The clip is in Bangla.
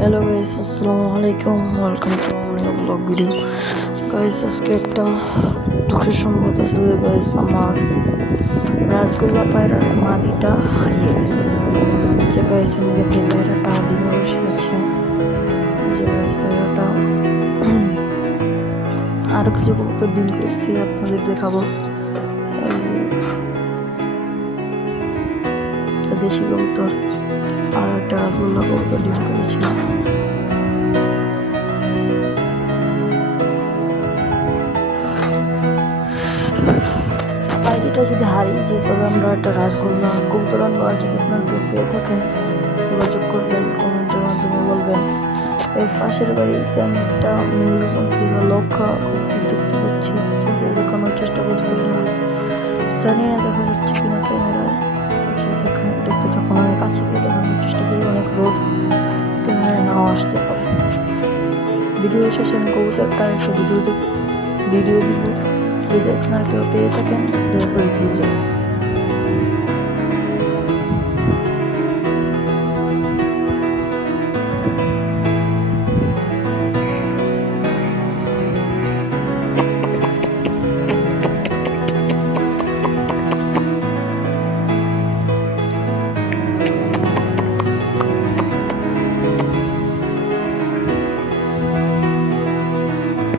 হ্যালো গাইস, আসসালামু আলাইকুম। Welcome to new blog video. Guys, আজকে একটা দুঃখের সংবাদ আছে যে গাইস, আমার রাজগোল্লা পায়রার মাদিটা হারিয়ে গেছে। যে গাইস, আমি দেখি পায়রাটা ডিমে বসে আছে। যে গাইস, পায়রাটা আরো কিছু কবুতর ডিম পেড়ছে, আপনাদের দেখাবো। এই যে একটা দেশি কবুতর আর একটা রাজগোল্লা কবুতর ডিম পেড়েছে। পায়রিটা যদি হারিয়ে যায় তবে আমরা একটা রাজগোল্লা কবুতর আনবো। আর যদি আপনার কেউ পেয়ে থাকেন যোগাযোগ করবেন, কমেন্টের মাধ্যমে বলবেন। এই পাশের বাড়িতে আমি একটা ময়ূরপঙ্খী বা লক্ষা কবুতর দেখতে পাচ্ছি, যাদের দেখানোর চেষ্টা করছি আপনাদেরকে। জানি না দেখা যাচ্ছে কিনা ক্যামেরায়। আচ্ছা, দেখতে থাকুন, আমি কাছে গিয়ে দেখানোর চেষ্টা করি। অনেক রোদ, ক্যামেরায় নাও আসতে পারে। ভিডিও শেষে আমি কবুতরটা একটা ভিডিও দিব। যদি আপনারা কেউ পেয়ে থাকেন দয়া করে দিয়ে যাবেন।